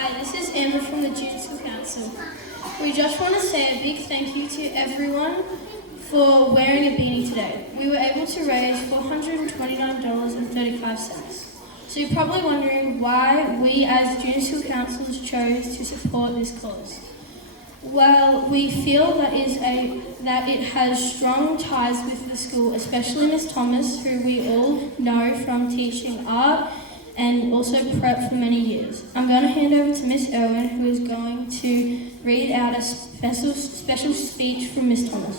Hi, this is Amber from the JSC Council. We just want to say a big thank you to everyone for wearing a beanie today. We were able to raise $429.35. So you're probably wondering why we as junior school councils chose to support this cause. Well, we feel that it has strong ties with the school, especially Miss Thomas, who we all know from teaching art and also prep for many years. I'm going to hand over to Miss Irwin, who is going to read out a special speech from Miss Thomas.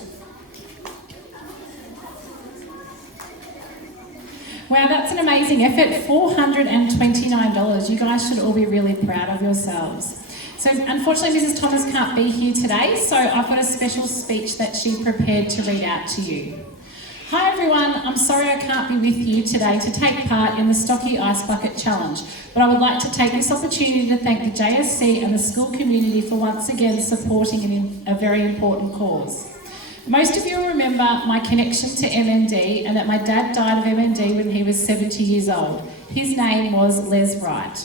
Wow, that's an amazing effort, $429. You guys should all be really proud of yourselves. So unfortunately, Mrs. Thomas can't be here today, so I've got a special speech that she prepared to read out to you. Hi everyone, I'm sorry I can't be with you today to take part in the Stocky Ice Bucket Challenge, but I would like to take this opportunity to thank the JSC and the school community for once again supporting a very important cause. Most of you will remember my connection to MND and that my dad died of MND when he was 70 years old. His name was Les Wright.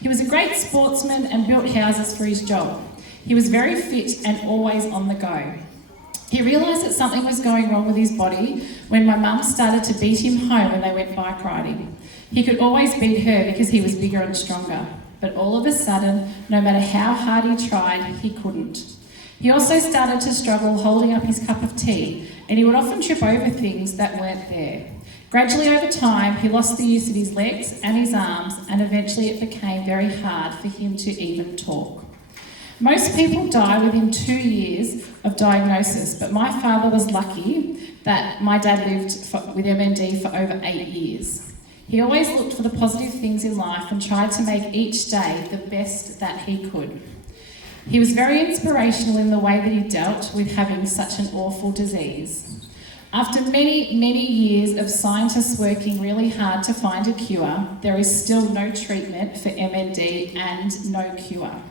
He was a great sportsman and built houses for his job. He was very fit and always on the go. He realised that something was going wrong with his body when my mum started to beat him home when they went bike riding. He could always beat her because he was bigger and stronger, but all of a sudden, no matter how hard he tried, he couldn't. He also started to struggle holding up his cup of tea, and he would often trip over things that weren't there. Gradually over time, he lost the use of his legs and his arms, and eventually it became very hard for him to even talk. Most people die within 2 years of diagnosis, but my father was lucky that my dad lived with MND for over 8 years. He always looked for the positive things in life and tried to make each day the best that he could. He was very inspirational in the way that he dealt with having such an awful disease. After many, many years of scientists working really hard to find a cure, there is still no treatment for MND and no cure.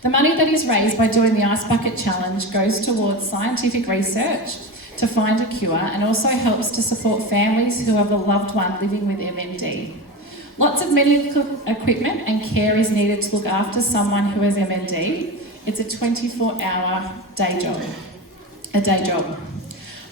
The money that is raised by doing the Ice Bucket Challenge goes towards scientific research to find a cure and also helps to support families who have a loved one living with MND. Lots of medical equipment and care is needed to look after someone who has MND. It's a 24-hour day job.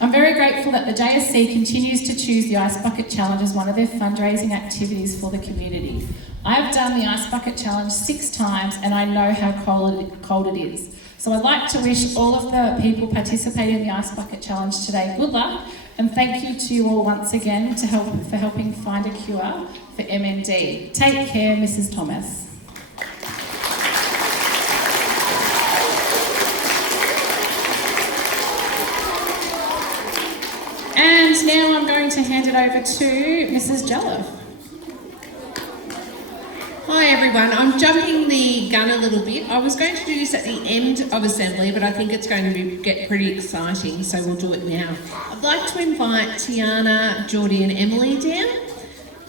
I'm very grateful that the JSC continues to choose the Ice Bucket Challenge as one of their fundraising activities for the community. I've done the Ice Bucket Challenge 6 times and I know how cold it is. So I'd like to wish all of the people participating in the Ice Bucket Challenge today good luck, and thank you to you all once again for helping find a cure for MND. Take care, Mrs. Thomas. And now I'm going to hand it over to Mrs. Jolliffe. Hi everyone, I'm jumping the gun a little bit. I was going to do this at the end of Assembly, but I think it's going to get pretty exciting, so we'll do it now. I'd like to invite Tiana, Geordie and Emily down.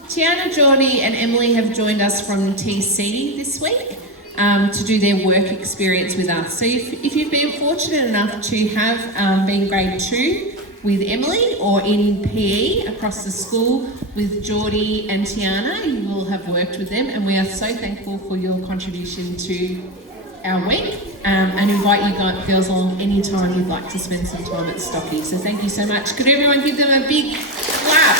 Tiana, Geordie and Emily have joined us from TC this week to do their work experience with us. So if you've been fortunate enough to have been grade 2 with Emily or in PE across the school with Geordie and Tiana, you will have worked with them, and we are so thankful for your contribution to our week and invite you girls along anytime you'd like to spend some time at Stocky. So thank you so much. Could everyone give them a big clap?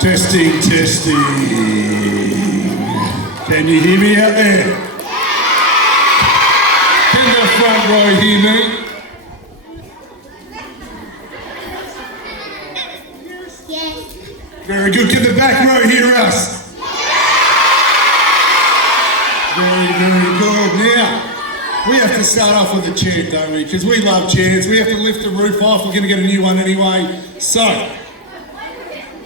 Testing, testing. Can you hear me out there? Can the front row hear me? Yes. Very good. Can the back row hear us? Very, very good. Now, we have to start off with a chant, don't we? Because we love chants. We have to lift the roof off. We're going to get a new one anyway. So,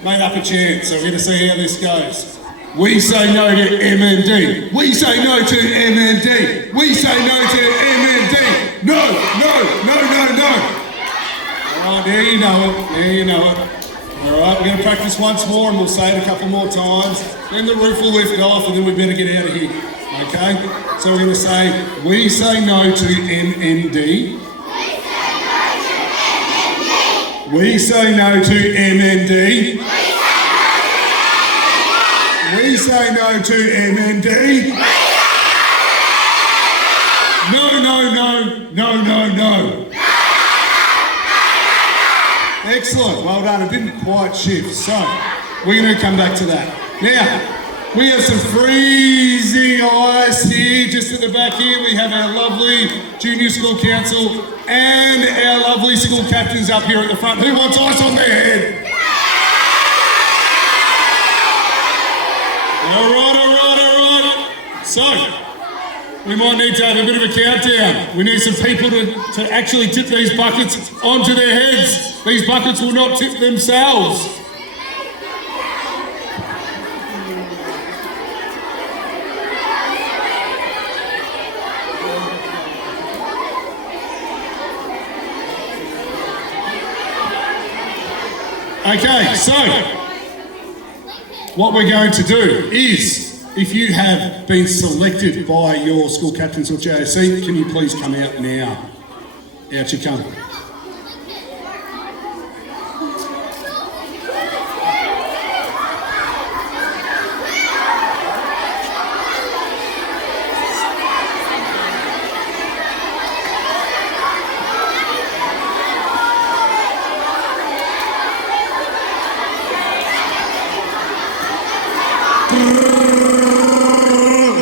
made up a chant, so we're going to see how this goes. We say no to MND. We say no to MND. We say no to MND. No, no, no, no, no. All right, there you know it. There you know it. All right, we're going to practice once more and we'll say it a couple more times. Then the roof will lift off and then we better get out of here. Okay? So we're going to say, we say no to MND. We say no to MND. We say no to MND. No, no, no, no, no, no. Excellent, well done. It didn't quite shift, so we're going to come back to that. Now, we have some freezing ice here, just at the back here. We have our lovely junior school council and our lovely school captains up here at the front. Who wants ice on their head? All right. So, we might need to have a bit of a countdown. We need some people to actually tip these buckets onto their heads. These buckets will not tip themselves. Okay, so what we're going to do is, if you have been selected by your school captains or JSC, can you please come out now? Out you come.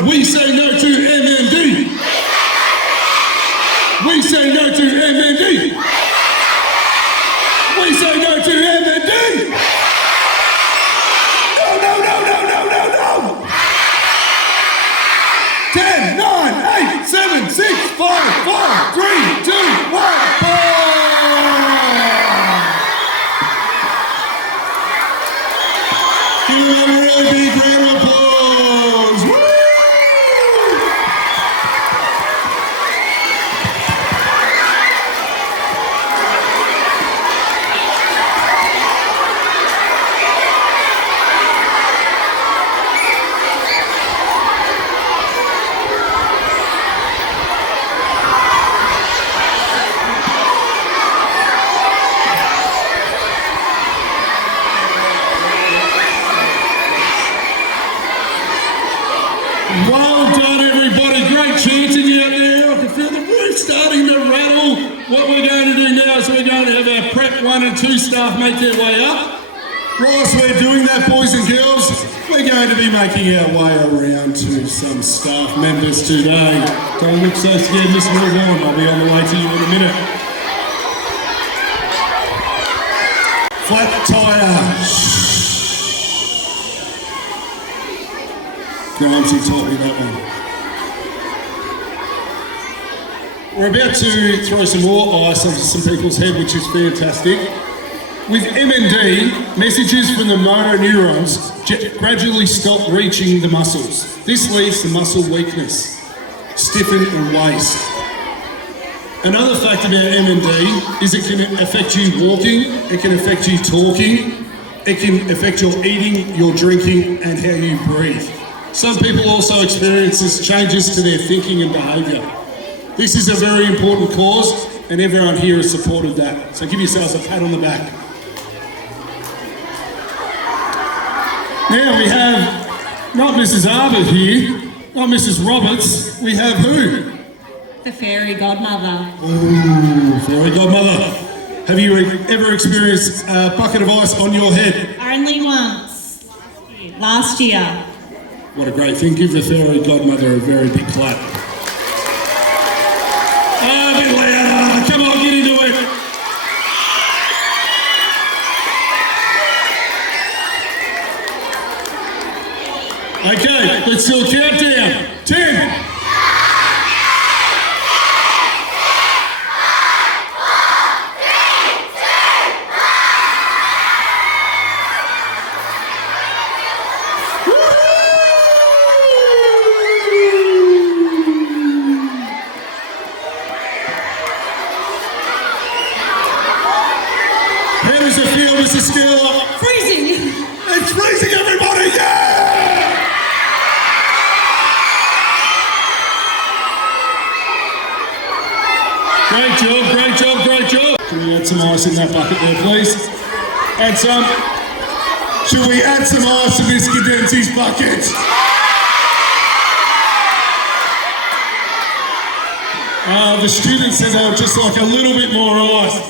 We say no to MND. We say no to MND. We say no to MND. No, no, no, no, no, no, no. 10, 9, 8, 7, 6, 5, 4, 3, 2, 1, 4. Give them a really big round of applause. Woo! Well done, everybody. Great chanting out there. I can feel the roof starting to rattle. What we're going to do now is we're going to have our Prep 1 and 2 staff make their way up. Whilst we're doing that, boys and girls, we're going to be making our way around to some staff members today. Don't look so scared, Miss Morgan. I'll be on the way to you in a minute. Flat tyre. Gramsci taught me that one. We're about to throw some more ice onto some people's head, which is fantastic. With MND, messages from the motor neurons gradually stop reaching the muscles. This leads to muscle weakness, stiffen and waste. Another fact about MND is it can affect you walking, it can affect you talking, it can affect your eating, your drinking, and how you breathe. Some people also experience changes to their thinking and behaviour. This is a very important cause and everyone here has supported that. So give yourselves a pat on the back. Now we have not Mrs. Arbor here, not Mrs. Roberts, we have who? The fairy godmother. Ooh, fairy godmother. Have you ever experienced a bucket of ice on your head? Only once. Last year. What a great thing. Give the fairy godmother a very big clap. A bit louder. Come on, get into it. Okay, let's do a countdown. 10. 9, some ice in that bucket there, please. Add some. Should we add some ice to Miss Cadenzi's bucket? The student said they would just like a little bit more ice.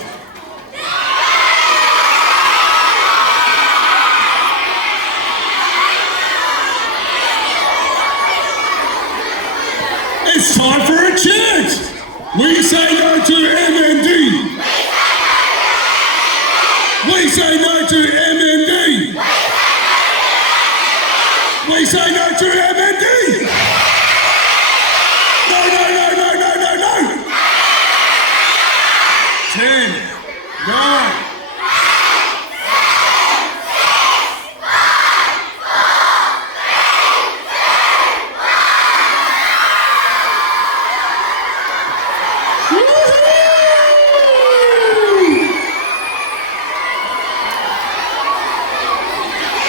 It's time for a chant. We say no to MND. We say no to MND. We say no to MND. No, no, no, no, no, no, no. 10, 9.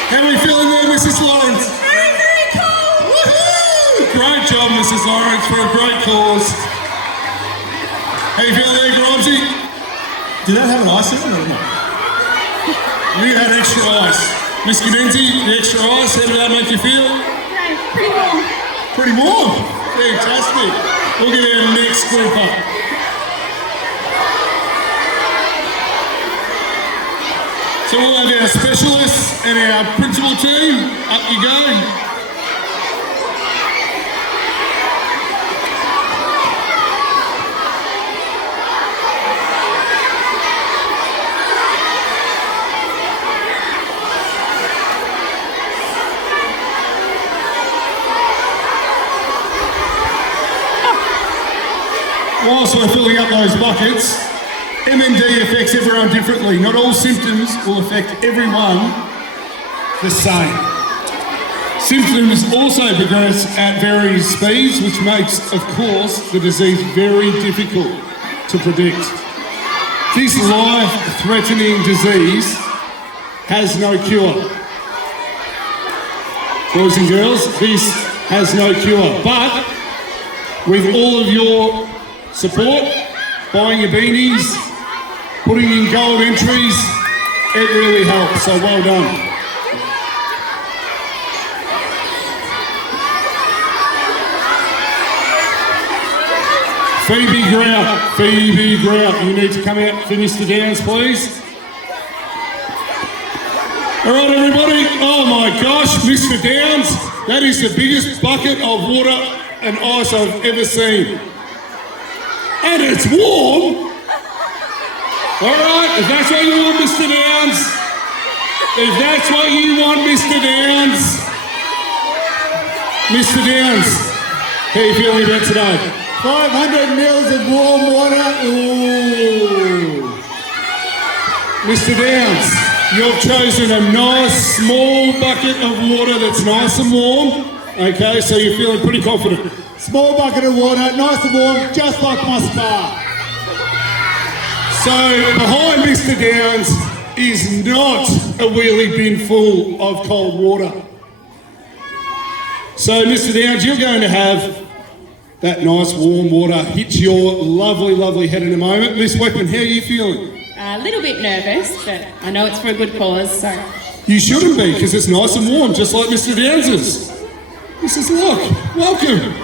How are we feeling there, Mrs. Lawrence? Very, very cool. Woohoo! Great job, Mrs. Lawrence, for a great cause. How you feeling there, Grimesy? Did that have an ice in it or not? You had extra ice. Miss Cadenzi, the extra ice, how did that make you feel? Great, pretty warm. Pretty warm. Fantastic. We'll get our next group up. So we'll have our specialists and our principal team. Up you go. Whilst we're filling up those buckets, MND affects everyone differently. Not all symptoms will affect everyone the same. Symptoms also progress at varying speeds, which makes, of course, the disease very difficult to predict. This life-threatening disease has no cure. Boys and girls, this has no cure. But with all of your support, buying your beanies, putting in gold entries, it really helps, so well done. Phoebe Grout, you need to come out and finish the downs, please. All right, everybody. Oh my gosh, Mr. Downs, that is the biggest bucket of water and ice I've ever seen. And it's warm. All right, if that's what you want, Mr. Downs. If that's what you want, Mr. Downs. Mr. Downs, how are you feeling about today? 500 mils of warm water. Ooh. Mr. Downs, you've chosen a nice small bucket of water that's nice and warm. Okay, so you're feeling pretty confident. Small bucket of water, nice and warm, just like my spa. So behind Mr. Downs is not a wheelie bin full of cold water. So Mr. Downs, you're going to have that nice warm water hit your lovely, lovely head in a moment. Miss Weapon, how are you feeling? A little bit nervous, but I know it's for a good cause, so. You shouldn't be, because it's nice and warm, just like Mr. Downs's. Mrs. Locke, welcome.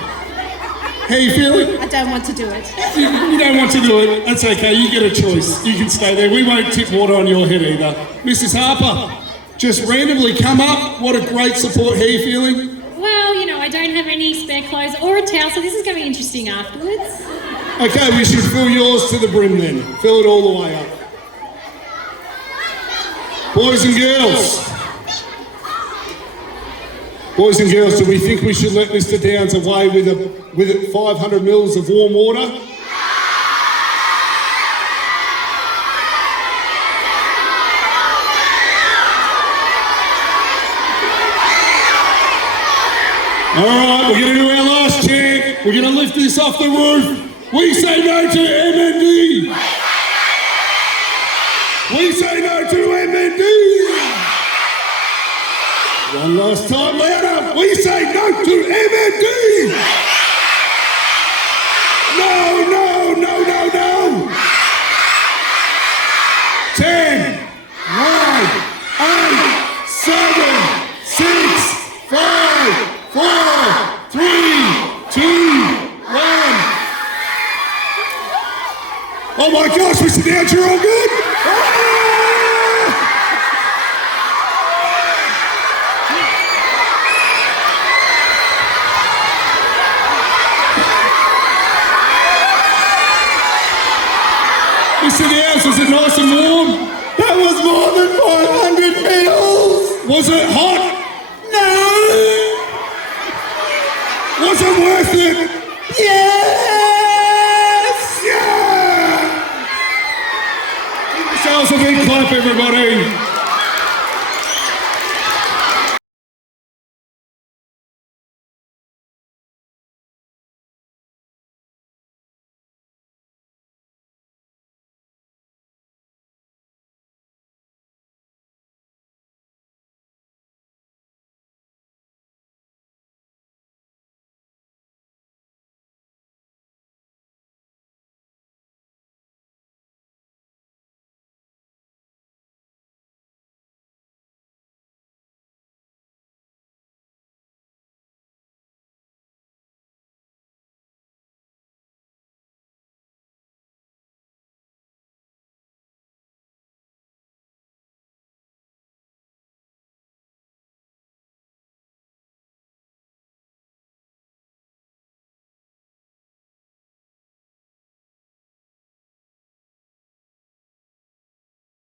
How are you feeling? I don't want to do it. You don't want to do it. That's okay, you get a choice. You can stay there. We won't tip water on your head either. Mrs. Harper, just randomly come up. What a great support. How are you feeling? Well, you know, I don't have any spare clothes or a towel, so this is going to be interesting afterwards. Okay, we should fill yours to the brim then. Fill it all the way up. Boys and girls. Boys and girls, do we think we should let Mr. Downs away with 500 mils of warm water? All right, we're going to do our last chant. We're going to lift this off the roof. We say no to MND. We say no to MND. One last time, louder. We say no to MND. No, no, no, no, no. 6, 5, 4, 3, 2, 1. Oh my gosh, Mr. Downs, you're all good? Mr. Downs, was it nice and warm? That was more than 500 meals. Was it hot? No. Was it worth it?